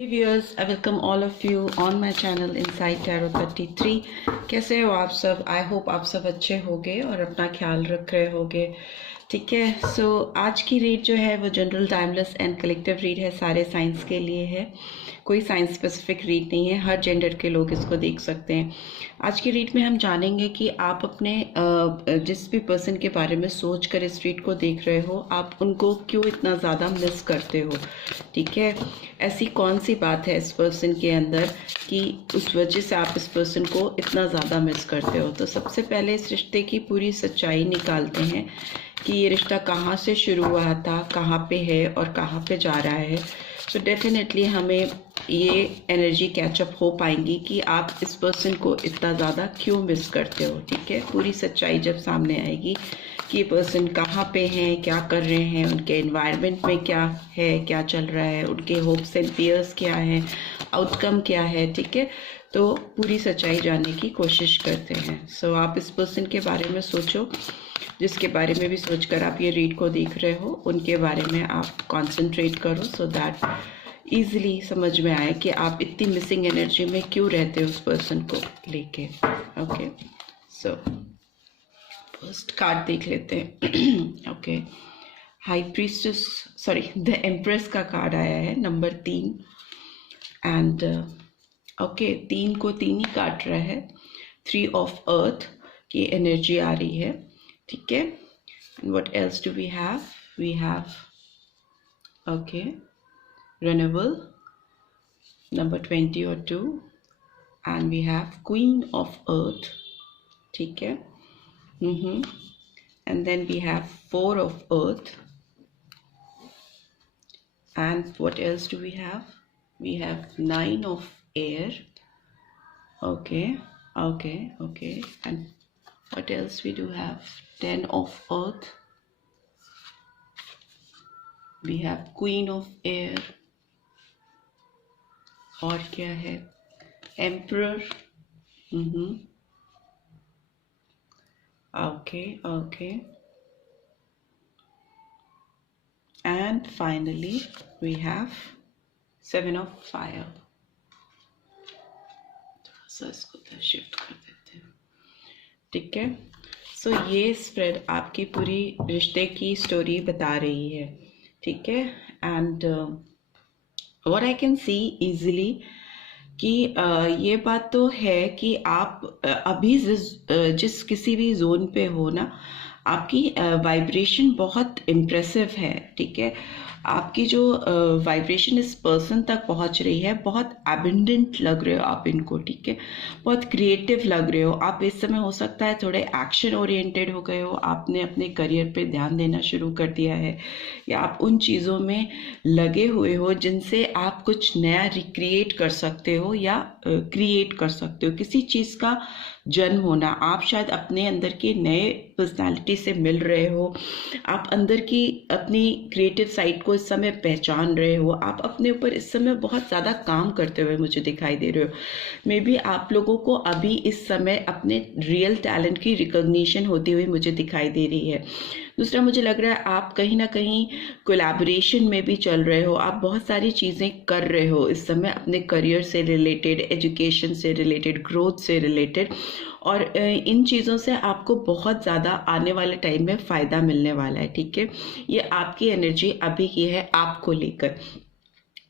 Hey viewers, I welcome all of you on my channel Inside Tarot 33। कैसे हो आप सब? आई होप आप सब अच्छे होगे और अपना ख्याल रख रहे होगे। ठीक है, सो आज की रीड जो है वो general, timeless and collective read है, सारे साइंस के लिए है। कोई साइंस स्पेसिफिक रीड नहीं है, हर जेंडर के लोग इसको देख सकते हैं। आज की रीड में हम जानेंगे कि आप अपने जिस भी पर्सन के बारे में सोच कर इस रीड को देख रहे हो, आप उनको क्यों इतना ज़्यादा मिस करते हो। ठीक है, ऐसी कौन सी बात है इस पर्सन के अंदर कि उस वजह से आप इस पर्सन को इतना ज़्यादा मिस करते हो। तो सबसे पहले इस रिश्ते की पूरी सच्चाई निकालते हैं कि ये रिश्ता कहाँ से शुरू हुआ था, कहाँ पे है और कहाँ पे जा रहा है। सो डेफिनेटली हमें ये एनर्जी कैचअप हो पाएंगी कि आप इस पर्सन को इतना ज़्यादा क्यों मिस करते हो। ठीक है, पूरी सच्चाई जब सामने आएगी कि ये पर्सन कहाँ पे हैं, क्या कर रहे हैं, उनके एनवायरनमेंट में क्या है, क्या चल रहा है, उनके होप्स एंड फियर्स क्या हैं, आउटकम क्या है। ठीक है, तो पूरी सच्चाई जानने की कोशिश करते हैं। सो आप इस पर्सन के बारे में सोचो, जिसके बारे में भी सोचकर आप ये रीड को देख रहे हो, उनके बारे में आप कॉन्सेंट्रेट करो सो दैट ईजिली समझ में आए कि आप इतनी मिसिंग एनर्जी में क्यों रहते हो उस पर्सन को लेके। ओके, सो फर्स्ट कार्ड देख लेते हैं। Okay, high priestess, sorry, the empress का कार्ड आया है, नंबर 3। एंड ओके, 3 को 3 ही काट रहा है। 3 ऑफ अर्थ की एनर्जी आ रही है। ठीक है, and what else do we have? We have okay renewal, number 20 or 2, and we have Queen of Earth. ठीक है, and then we have 4 of Earth, and what else do we have? We have 9 of Air. Okay, and what else we do have? 10 of Earth. We have Queen of Air. और क्या है? Emperor. Okay, and finally we have 7 of fire. थोड़ा सा इसको तो shift कर देते हैं। ठीक है, सो ये स्प्रेड आपकी पूरी रिश्ते की स्टोरी बता रही है। ठीक है, and what I can see easily कि ये बात तो है कि आप अभी जिस किसी भी जोन पे हो ना, आपकी वाइब्रेशन बहुत इम्प्रेसिव है। ठीक है, आपकी जो वाइब्रेशन इस पर्सन तक पहुंच रही है, बहुत एबंडेंट लग रहे हो आप इनको। ठीक है, बहुत क्रिएटिव लग रहे हो आप इस समय। हो सकता है थोड़े एक्शन ओरिएंटेड हो गए हो, आपने अपने करियर पे ध्यान देना शुरू कर दिया है, या आप उन चीज़ों में लगे हुए हो जिनसे आप कुछ नया रिक्रिएट कर सकते हो या क्रिएट कर सकते हो। किसी चीज़ का जन्म होना, आप शायद अपने अंदर के नए पर्सनालिटी से मिल रहे हो, आप अंदर की अपनी क्रिएटिव साइड को इस समय पहचान रहे हो, आप अपने ऊपर इस समय बहुत ज़्यादा काम करते हुए मुझे दिखाई दे रहे हो। मे बी आप लोगों को अभी इस समय अपने रियल टैलेंट की रिकॉग्निशन होती हुई मुझे दिखाई दे रही है। दूसरा, मुझे लग रहा है आप कहीं ना कहीं कोलैबोरेशन में भी चल रहे हो, आप बहुत सारी चीज़ें कर रहे हो इस समय अपने करियर से रिलेटेड, एजुकेशन से रिलेटेड, ग्रोथ से रिलेटेड, और इन चीज़ों से आपको बहुत ज़्यादा आने वाले टाइम में फ़ायदा मिलने वाला है। ठीक है, ये आपकी एनर्जी अभी की है आपको लेकर।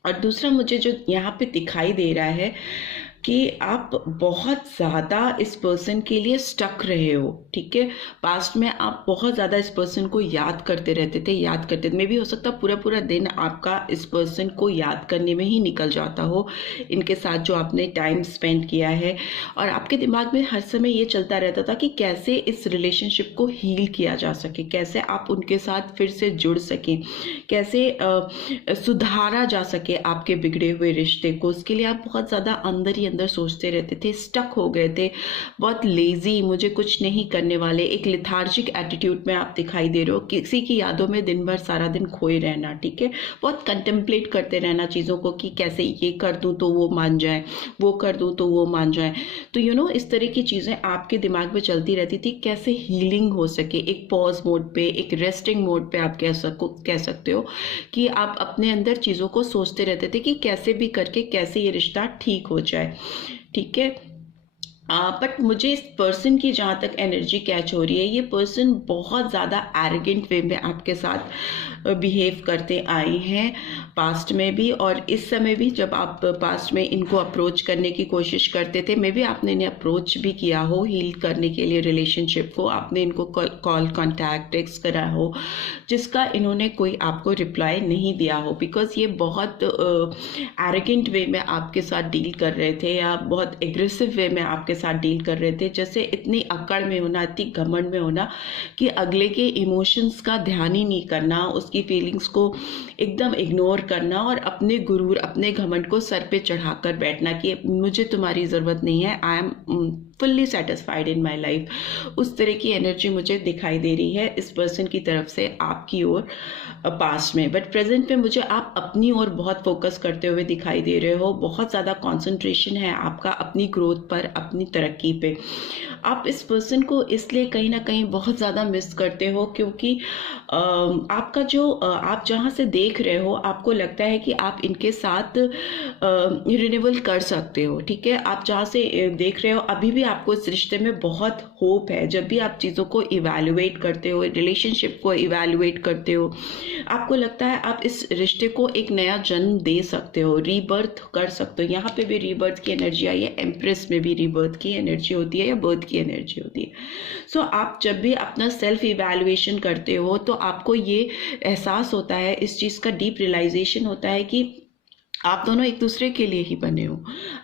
और दूसरा, मुझे जो यहाँ पे दिखाई दे रहा है कि आप बहुत ज़्यादा इस पर्सन के लिए स्टक रहे हो। ठीक है, पास्ट में आप बहुत ज़्यादा इस पर्सन को याद करते रहते थे। मे भी हो सकता पूरा पूरा दिन आपका इस पर्सन को याद करने में ही निकल जाता हो, इनके साथ जो आपने टाइम स्पेंड किया है, और आपके दिमाग में हर समय ये चलता रहता था कि कैसे इस रिलेशनशिप को हील किया जा सके, कैसे आप उनके साथ फिर से जुड़ सकें, कैसे सुधारा जा सके आपके बिगड़े हुए रिश्ते को। उसके लिए आप बहुत ज़्यादा अंदर ही अंदर सोचते रहते थे, स्टक हो गए थे, बहुत लेजी, मुझे कुछ नहीं करने वाले, एक लिथार्जिक एटीट्यूड में आप दिखाई दे रहे हो, किसी की यादों में दिन भर सारा दिन खोए रहना, ठीक है, बहुत कंटेम्पलेट करते रहना चीज़ों को कि कैसे ये कर दूँ तो वो मान जाए, वो कर दूँ तो वो मान जाए। तो इस तरह की चीज़ें आपके दिमाग में चलती रहती थी, कैसे हीलिंग हो सके, एक पॉज मोड पे, एक रेस्टिंग मोड पे आप कह सकते हो कि आप अपने अंदर चीज़ों को सोचते रहते थे कि कैसे भी करके कैसे ये रिश्ता ठीक हो जाए, ठीक है। बट मुझे इस पर्सन की जहाँ तक एनर्जी कैच हो रही है, ये पर्सन बहुत ज़्यादा एरोगेंट वे में आपके साथ बिहेव करते आए हैं पास्ट में भी, और इस समय भी जब आप पास्ट में इनको अप्रोच करने की कोशिश करते थे, मे बी आपने इन्हें अप्रोच भी किया हो हील करने के लिए रिलेशनशिप को, आपने इनको कॉल कॉन्टैक्ट टेक्स्ट करा हो, जिसका इन्होंने कोई आपको रिप्लाई नहीं दिया हो, बिकॉज ये बहुत एरोगेंट वे में आपके साथ डील कर रहे थे या बहुत एग्रेसिव वे में आपके साथ डील कर रहे थे, जैसे इतनी अकड़ में होना, इतनी घमंड में होना कि अगले के इमोशंस का ध्यान ही नहीं करना, उसकी फीलिंग्स को एकदम इग्नोर करना और अपने गुरूर, अपने घमंड को सर पे चढ़ाकर बैठना कि मुझे तुम्हारी ज़रूरत नहीं है, I am fully satisfied in my life. उस तरह की एनर्जी मुझे दिखाई दे रही है इस पर्सन की तरफ से आपकी ओर पास्ट में। बट प्रेजेंट में मुझे आप अपनी ओर बहुत फोकस करते हुए दिखाई दे रहे हो, बहुत ज़्यादा कंसंट्रेशन है आपका अपनी ग्रोथ पर, अपनी तरक्की पे। आप इस पर्सन को इसलिए कहीं ना कहीं बहुत ज़्यादा मिस करते हो क्योंकि आपका जो आप जहाँ से देख रहे हो, आपको लगता है कि आप इनके साथ रिन्यूअल कर सकते हो, ठीक है। आप जहाँ से देख रहे हो अभी भी आपको इस रिश्ते में बहुत होप है। जब भी आप चीज़ों को इवैल्यूएट करते हो, रिलेशनशिप को इवैल्यूएट करते हो, आपको लगता है आप इस रिश्ते को एक नया जन्म दे सकते हो, रीबर्थ कर सकते हो। यहाँ पे भी रीबर्थ की एनर्जी आई है, एम्प्रेस में भी रीबर्थ की एनर्जी होती है या बर्थ की एनर्जी होती है। सो आप जब भी अपना सेल्फ इवैल्यूएशन करते हो तो आपको ये एहसास होता है, इस चीज़ का डीप रियलाइजेशन होता है कि आप दोनों एक दूसरे के लिए ही बने हो,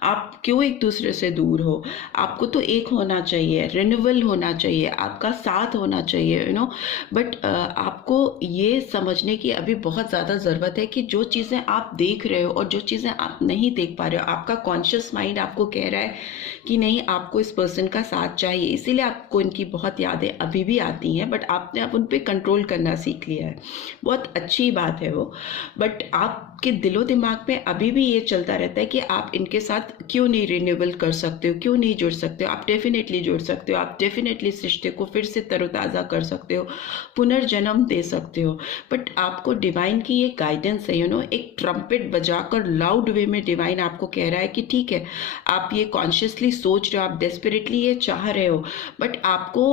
आप क्यों एक दूसरे से दूर हो। आपको तो एक होना चाहिए, रिन्यूअल होना चाहिए, आपका साथ होना चाहिए, बट आपको ये समझने की अभी बहुत ज़्यादा ज़रूरत है कि जो चीज़ें आप देख रहे हो और जो चीज़ें आप नहीं देख पा रहे हो, आपका कॉन्शियस माइंड आपको कह रहा है कि नहीं, आपको इस पर्सन का साथ चाहिए, इसीलिए आपको इनकी बहुत यादें अभी भी आती हैं, बट आपने अब उन पर कंट्रोल करना सीख लिया है। बहुत अच्छी बात है वो, बट आपके दिलो दिमाग में अभी भी ये चलता रहता है कि आप इनके साथ क्यों नहीं रिन्यूअल कर सकते हो, क्यों नहीं जुड़ सकते हो। आप डेफिनेटली जुड़ सकते हो, आप डेफिनेटली इस रिश्ते को फिर से तरोताज़ा कर सकते हो, पुनर्जन्म दे सकते हो। बट आपको डिवाइन की ये गाइडेंस है, एक ट्रम्पेट बजाकर लाउड वे में डिवाइन आपको कह रहा है कि ठीक है, आप ये कॉन्शियसली सोच रहे हो, आप डेस्परेटली ये चाह रहे हो, बट आपको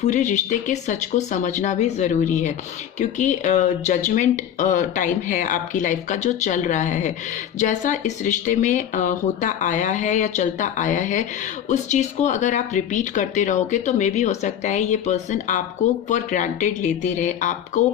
पूरे रिश्ते के सच को समझना भी ज़रूरी है, क्योंकि जजमेंट टाइम है आपकी लाइफ का जो चल रहा है। जैसा इस रिश्ते में होता आया है या चलता आया है, उस चीज़ को अगर आप रिपीट करते रहोगे तो मे भी हो सकता है ये पर्सन आपको फॉर ग्रांटेड लेते रहे, आपको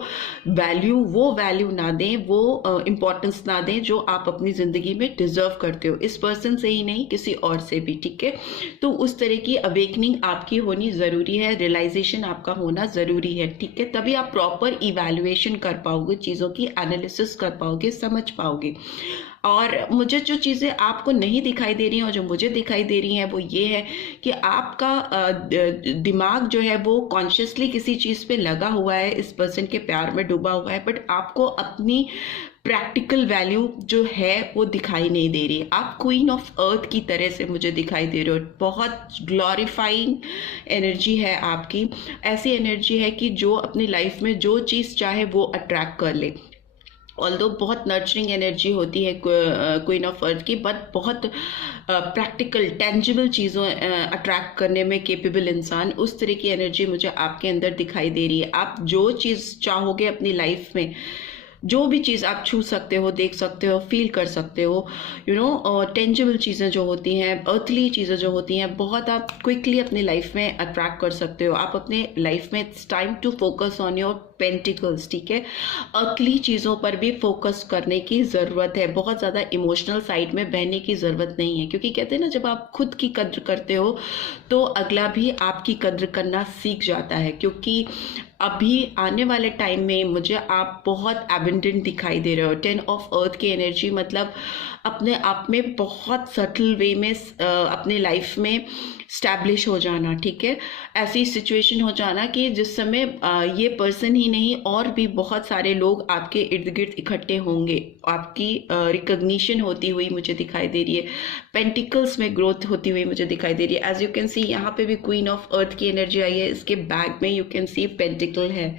वो वैल्यू ना दें, वो इम्पोर्टेंस ना दें जो आप अपनी ज़िंदगी में डिजर्व करते हो, इस पर्सन से ही नहीं किसी और से भी, ठीक है। तो उस तरह की अवेकनिंग आपकी होनी ज़रूरी है, रियलाइजेशन आपका होना ज़रूरी है, ठीक है। तभी आप प्रॉपर इवैल्यूएशन कर पाओगे, चीज़ों की एनालिसिस कर पाओगे, समझ पाओगे। और मुझे जो चीज़ें आपको नहीं दिखाई दे रही हैं और जो मुझे दिखाई दे रही हैं वो ये है कि आपका दिमाग जो है वो कॉन्शियसली किसी चीज़ पे लगा हुआ है, इस पर्सन के प्यार में डूबा हुआ है, बट आपको अपनी प्रैक्टिकल वैल्यू जो है वो दिखाई नहीं दे रही। आप क्वीन ऑफ अर्थ की तरह से मुझे दिखाई दे रहे हो, बहुत ग्लोरीफाइंग एनर्जी है आपकी, ऐसी एनर्जी है कि जो अपनी लाइफ में जो चीज़ चाहे वो अट्रैक्ट कर ले। ऑल्दो बहुत नर्चरिंग एनर्जी होती है क्वीन ऑफ अर्थ की, बट बहुत प्रैक्टिकल टेंजिबल चीज़ों अट्रैक्ट करने में केपेबल इंसान, उस तरह की एनर्जी मुझे आपके अंदर दिखाई दे रही है। आप जो चीज़ चाहोगे अपनी लाइफ में, जो भी चीज़ आप छू सकते हो, देख सकते हो, फील कर सकते हो, टेंजिबल चीज़ें जो होती हैं, अर्थली चीज़ें जो होती हैं, बहुत आप क्विकली अपनी लाइफ में अट्रैक्ट कर सकते हो। आप अपने लाइफ में it's time to focus on your pentacles, ठीक है। अर्थली चीज़ों पर भी फोकस करने की ज़रूरत है, बहुत ज़्यादा इमोशनल साइड में बहने की ज़रूरत नहीं है, क्योंकि कहते हैं ना, जब आप खुद की कद्र करते हो तो अगला भी आपकी कद्र करना सीख जाता है, क्योंकि अभी आने वाले टाइम में मुझे आप बहुत एबंडेंट दिखाई दे रहे हो। 10 ऑफ अर्थ की एनर्जी मतलब अपने आप में बहुत सटल वे में अपने लाइफ में स्टैब्लिश हो जाना, ठीक है। ऐसी सिचुएशन हो जाना कि जिस समय ये पर्सन ही नहीं और भी बहुत सारे लोग आपके इर्द गिर्द इकट्ठे होंगे, आपकी रिकग्निशन होती हुई मुझे दिखाई दे रही है। पेंटिकल्स में ग्रोथ होती हुई मुझे दिखाई दे रही है। एज यू कैन सी यहाँ पे भी क्वीन ऑफ अर्थ की एनर्जी आई है। इसके बैग में यू कैन सी पेंटिकल है,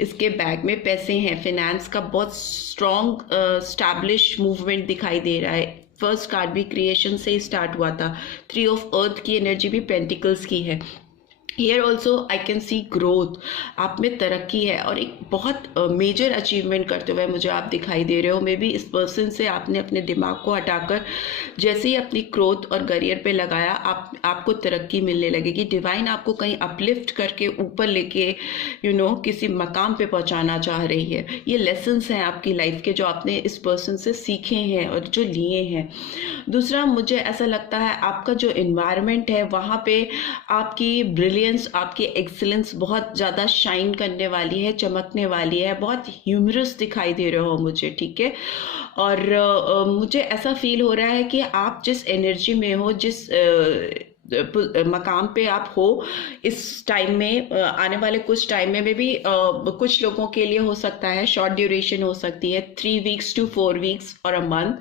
इसके बैग में पैसे हैं, फिनेंस का बहुत स्ट्रॉन्ग स्टैब्लिश मूवमेंट दिखाई दे रहा है। फर्स्ट कार्ड भी क्रिएशन से ही स्टार्ट हुआ था। 3 ऑफ अर्थ की एनर्जी भी पेंटिकल्स की है। Here also I can see growth, आप में तरक्की है और एक बहुत मेजर अचीवमेंट करते हुए मुझे आप दिखाई दे रहे हो। मे बी इस पर्सन से आपने अपने दिमाग को हटाकर जैसे ही अपनी ग्रोथ और करियर पे लगाया, आपको तरक्की मिलने लगेगी। डिवाइन आपको कहीं अपलिफ्ट करके ऊपर लेके किसी मकाम पे पहुंचाना चाह रही है। ये लेसन्स हैं आपकी लाइफ के जो आपने इस पर्सन से सीखे हैं और जो लिए हैं। दूसरा, मुझे ऐसा लगता है आपका जो इन्वायरमेंट है वहाँ पे आपकी ब्रिलियंस, आपकी एक्सीलेंस बहुत ज़्यादा शाइन करने वाली है, चमकने वाली है। बहुत ह्यूमरस दिखाई दे रहे हो मुझे, ठीक है। और मुझे ऐसा फील हो रहा है कि आप जिस एनर्जी में हो, जिस मकाम पे आप हो इस टाइम में, आने वाले कुछ टाइम में भी कुछ लोगों के लिए हो सकता है शॉर्ट ड्यूरेशन हो सकती है, 3 वीक्स to 4 वीक्स और अ मंथ,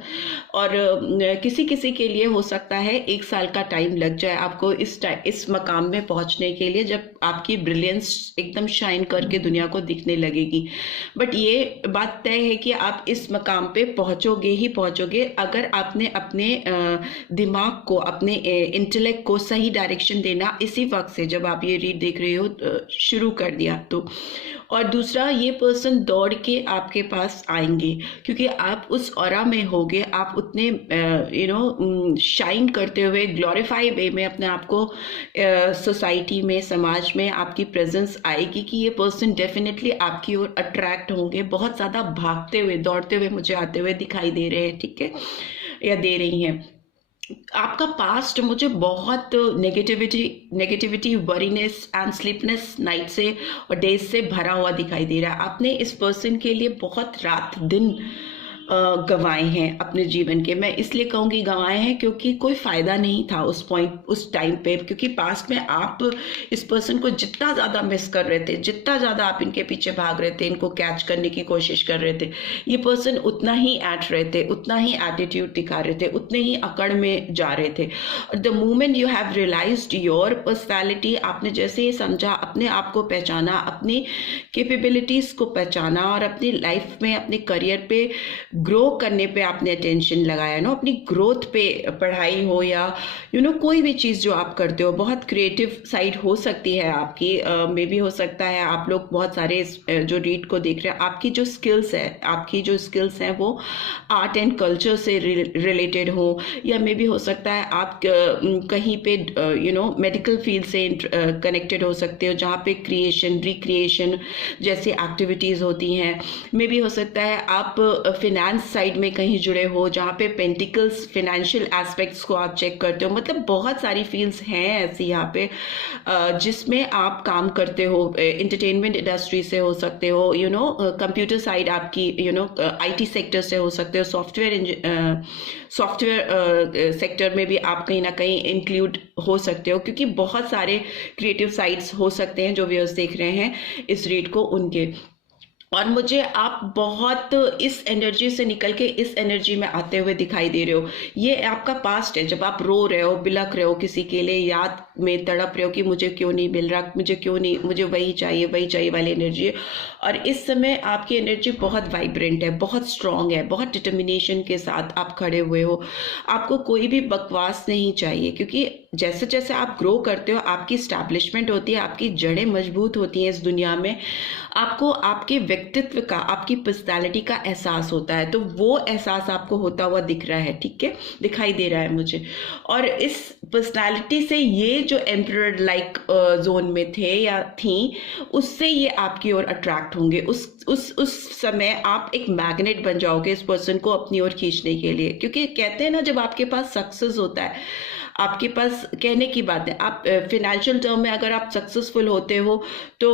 और किसी किसी के लिए हो सकता है 1 साल का टाइम लग जाए आपको इस मकाम में पहुंचने के लिए, जब आपकी ब्रिलियंस एकदम शाइन करके दुनिया को दिखने लगेगी। बट ये बात तय है कि आप इस मकाम पे पहुंचोगे ही पहुंचोगे अगर आपने अपने दिमाग को, अपने इंटेलेक्ट को सही डायरेक्शन देना इसी वक्त से, जब आप ये रीड देख रहे हो, शुरू कर दिया तो। और दूसरा, ये पर्सन दौड़ के आपके पास आएंगे क्योंकि आप उस ऑरा में होगे, आप उतने शाइन करते हुए ग्लोरीफाई वे में अपने आप को सोसाइटी में, समाज में आपकी प्रेजेंस आएगी कि ये पर्सन डेफिनेटली आपकी ओर अट्रैक्ट होंगे। बहुत ज़्यादा भागते हुए, दौड़ते हुए मुझे आते हुए दिखाई दे रहे हैं, ठीक है, या दे रही हैं। आपका पास्ट मुझे बहुत negativity, worriness and sleepiness night से और डेज से भरा हुआ दिखाई दे रहा है। आपने इस पर्सन के लिए बहुत रात दिन गंवाए हैं अपने जीवन के। मैं इसलिए कहूँगी गंवाए हैं क्योंकि कोई फ़ायदा नहीं था उस टाइम पे, क्योंकि पास्ट में आप इस पर्सन को जितना ज़्यादा मिस कर रहे थे, जितना ज़्यादा आप इनके पीछे भाग रहे थे, इनको कैच करने की कोशिश कर रहे थे, ये पर्सन उतना ही ऐट रहे थे, उतना ही एटीट्यूड दिखा रहे थे, उतने ही अकड़ में जा रहे थे। और the moment you have realised your personality, आपने जैसे ही समझा, अपने आप को पहचाना, अपनी कैपेबिलिटीज़ को पहचाना और अपनी लाइफ में, अपने करियर पे ग्रो करने पे आपने अटेंशन लगाया ना, अपनी ग्रोथ पे, पढ़ाई हो या कोई भी चीज़ जो आप करते हो, बहुत क्रिएटिव साइड हो सकती है आपकी। मे भी हो सकता है आप लोग बहुत सारे जो रीड को देख रहे हैं, आपकी जो स्किल्स हैं वो आर्ट एंड कल्चर से रिलेटेड हो, या मे भी हो सकता है आप कहीं पे मेडिकल फील्ड से कनेक्टेड हो सकते हो, जहाँ पे क्रिएशन, रिक्रिएशन जैसी एक्टिविटीज़ होती हैं। मे भी हो सकता है आप फिनेंस साइड में कहीं जुड़े हो, जहाँ पे पेंटिकल्स, फाइनेंशियल एस्पेक्ट्स को आप चेक करते हो। मतलब बहुत सारी फील्ड्स हैं ऐसी यहाँ पे जिसमें आप काम करते हो। एंटरटेनमेंट इंडस्ट्री से हो सकते हो, कंप्यूटर साइड आपकी, आईटी सेक्टर से हो सकते हो, सॉफ्टवेयर सेक्टर में भी आप कहीं ना कहीं इंक्लूड हो सकते हो, क्योंकि बहुत सारे क्रिएटिव साइड्स हो सकते हैं जो व्यूअर्स देख रहे हैं इस रीड को, उनके। और मुझे आप बहुत इस एनर्जी से निकल के इस एनर्जी में आते हुए दिखाई दे रहे हो। ये आपका पास्ट है, जब आप रो रहे हो, बिलख रहे हो, किसी के लिए याद में तड़प रहे हो कि मुझे क्यों नहीं मिल रहा, मुझे वही चाहिए वाली एनर्जी है। और इस समय आपकी एनर्जी बहुत वाइब्रेंट है, बहुत स्ट्रांग है, बहुत डिटर्मिनेशन के साथ आप खड़े हुए हो। आपको कोई भी बकवास नहीं चाहिए, क्योंकि जैसे जैसे आप ग्रो करते हो, आपकी स्टैब्लिशमेंट होती है, आपकी जड़ें मजबूत होती हैं इस दुनिया में, आपको आपके व्यक्तित्व का, आपकी पर्सनालिटी का एहसास होता है। तो वो एहसास आपको होता हुआ दिख रहा है, ठीक है, दिखाई दे रहा है मुझे। और इस पर्सनालिटी से ये जो एम्परर लाइक जोन में थे या थी, उससे ये आपकी ओर अट्रैक्ट होंगे। उस समय आप एक मैग्नेट बन जाओगे इस पर्सन को अपनी ओर खींचने के लिए, क्योंकि कहते हैं ना, जब आपके पास सक्सेस होता है, आपके पास कहने की बात है, आप फिनेंशियल टर्म में अगर आप सक्सेसफुल होते हो तो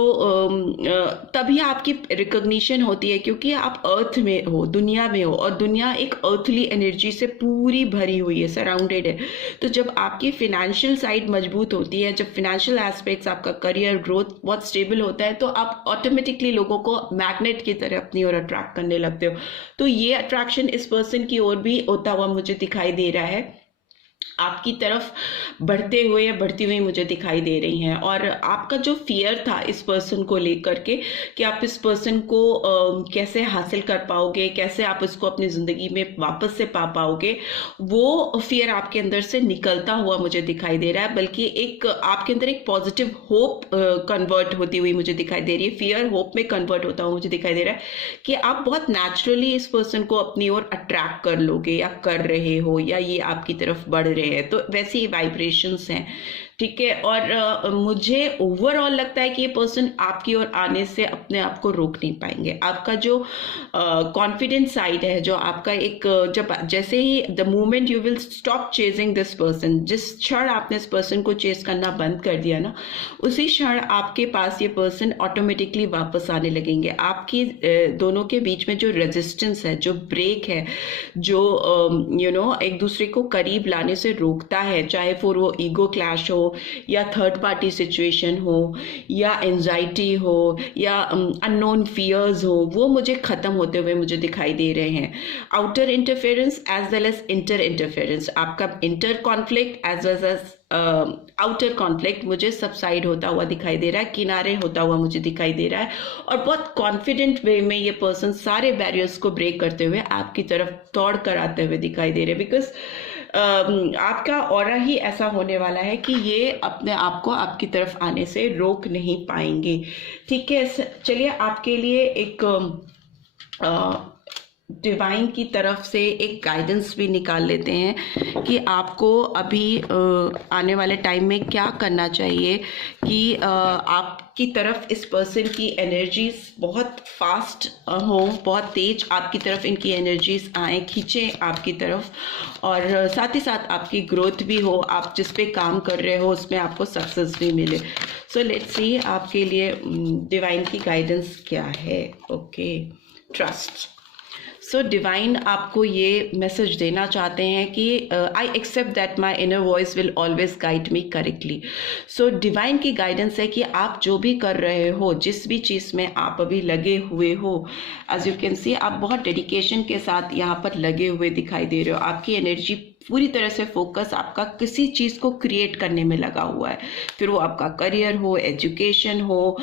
तभी आपकी रिकॉग्निशन होती है, क्योंकि आप अर्थ में हो, दुनिया में हो, और दुनिया एक अर्थली एनर्जी से पूरी भरी हुई है, सराउंडेड है। तो जब आपकी फिनेंशियल साइड मजबूत होती है, जब फिनेंशियल एस्पेक्ट्स, आपका करियर ग्रोथ बहुत स्टेबल होता है, तो आप ऑटोमेटिकली लोगों को मैग्नेट की तरह अपनी ओर अट्रैक्ट करने लगते हो। तो ये अट्रैक्शन इस पर्सन की ओर भी होता हुआ मुझे दिखाई दे रहा है, आपकी तरफ बढ़ते हुए या बढ़ती हुई मुझे दिखाई दे रही हैं। और आपका जो फियर था इस पर्सन को लेकर के कि आप इस पर्सन को कैसे हासिल कर पाओगे, कैसे आप इसको अपनी ज़िंदगी में वापस से पा पाओगे, वो फियर आपके अंदर से निकलता हुआ मुझे दिखाई दे रहा है। बल्कि एक आपके अंदर एक पॉजिटिव होप कन्वर्ट होती हुई मुझे दिखाई दे रही है, फियर होप में कन्वर्ट होता हुआ मुझे दिखाई दे रहा है कि आप बहुत नेचुरली इस पर्सन को अपनी ओर अट्रैक्ट कर लोगे या कर रहे हो, या ये आपकी तरफ बढ़ रहे हैं। तो वैसी ही वाइब्रेशंस हैं, ठीक है। और मुझे ओवरऑल लगता है कि ये पर्सन आपकी ओर आने से अपने आप को रोक नहीं पाएंगे। आपका जो कॉन्फिडेंट साइड है, जो आपका एक जब जैसे ही the moment you will stop chasing this person, जिस क्षण आपने इस पर्सन को चेज करना बंद कर दिया ना, उसी क्षण आपके पास ये पर्सन ऑटोमेटिकली वापस आने लगेंगे। आपकी दोनों के बीच में जो रेजिस्टेंस है, जो ब्रेक है, जो एक दूसरे को करीब लाने से रोकता है, चाहे फिर वो ईगो क्लैश हो, या थर्ड पार्टी सिचुएशन हो, या एंजाइटी हो, या अननोन फियर्स हो, वो मुझे खत्म होते हुए मुझे दिखाई दे रहे हैं। Outer interference as well as inter interference, आपका inter conflict as well as outer conflict मुझे सबसाइड होता हुआ दिखाई दे रहा है, किनारे होता हुआ मुझे दिखाई दे रहा है। और बहुत कॉन्फिडेंट वे में ये पर्सन सारे बैरियर्स को ब्रेक करते हुए आपकी तरफ दौड़ कर आते हुए दिखाई दे रहे हैं। बिकॉज आपका ऑरा ही ऐसा होने वाला है कि ये अपने आप को आपकी तरफ आने से रोक नहीं पाएंगे, ठीक है। चलिए आपके लिए एक डिवाइन की तरफ से एक गाइडेंस भी निकाल लेते हैं कि आपको अभी आने वाले टाइम में क्या करना चाहिए कि आपकी तरफ इस पर्सन की एनर्जीज बहुत फास्ट हो, बहुत तेज आपकी तरफ इनकी एनर्जीज आए, खींचें आपकी तरफ, और साथ ही साथ आपकी ग्रोथ भी हो, आप जिस पे काम कर रहे हो उसमें आपको सक्सेस भी मिले। सो लेट्स सी आपके लिए डिवाइन की गाइडेंस क्या है। Okay, trust. सो डिवाइन आपको ये मैसेज देना चाहते हैं कि I accept that my inner voice will always guide me correctly. So divine की गाइडेंस है कि आप जो भी कर रहे हो, जिस भी चीज़ में आप अभी लगे हुए हो, एज यू कैन सी आप बहुत डेडिकेशन के साथ यहाँ पर लगे हुए दिखाई दे रहे हो। आपकी एनर्जी पूरी तरह से फोकस आपका किसी चीज़ को क्रिएट करने में लगा हुआ है, फिर वो आपका करियर हो, एजुकेशन हो,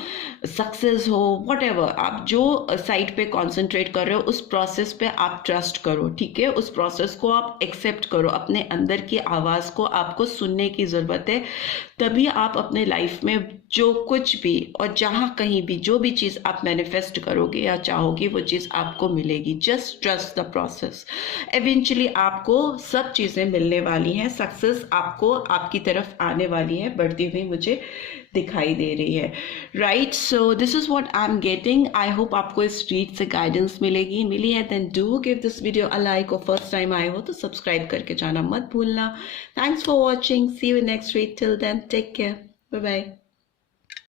सक्सेस हो, व्हाटएवर, आप जो साइड पे कंसंट्रेट कर रहे हो उस प्रोसेस पे आप ट्रस्ट करो, ठीक है। उस प्रोसेस को आप एक्सेप्ट करो, अपने अंदर की आवाज़ को आपको सुनने की ज़रूरत है। तभी आप अपने लाइफ में जो कुछ भी और जहाँ कहीं भी जो भी चीज़ आप मैनिफेस्ट करोगे या चाहोगे वो चीज़ आपको मिलेगी। Just trust the process, eventually आपको सब चीज़ें मिलने वाली हैं, सक्सेस आपको आपकी तरफ आने वाली है, बढ़ती हुई मुझे दिखाई दे रही है। Right, so this is what I am getting. I hope आपको इस रीड से गाइडेंस मिली है। Then do give this video a like, और फर्स्ट टाइम आए हो तो सब्सक्राइब करके जाना मत भूलना। Thanks for watching, see you next read, till then take care, bye bye.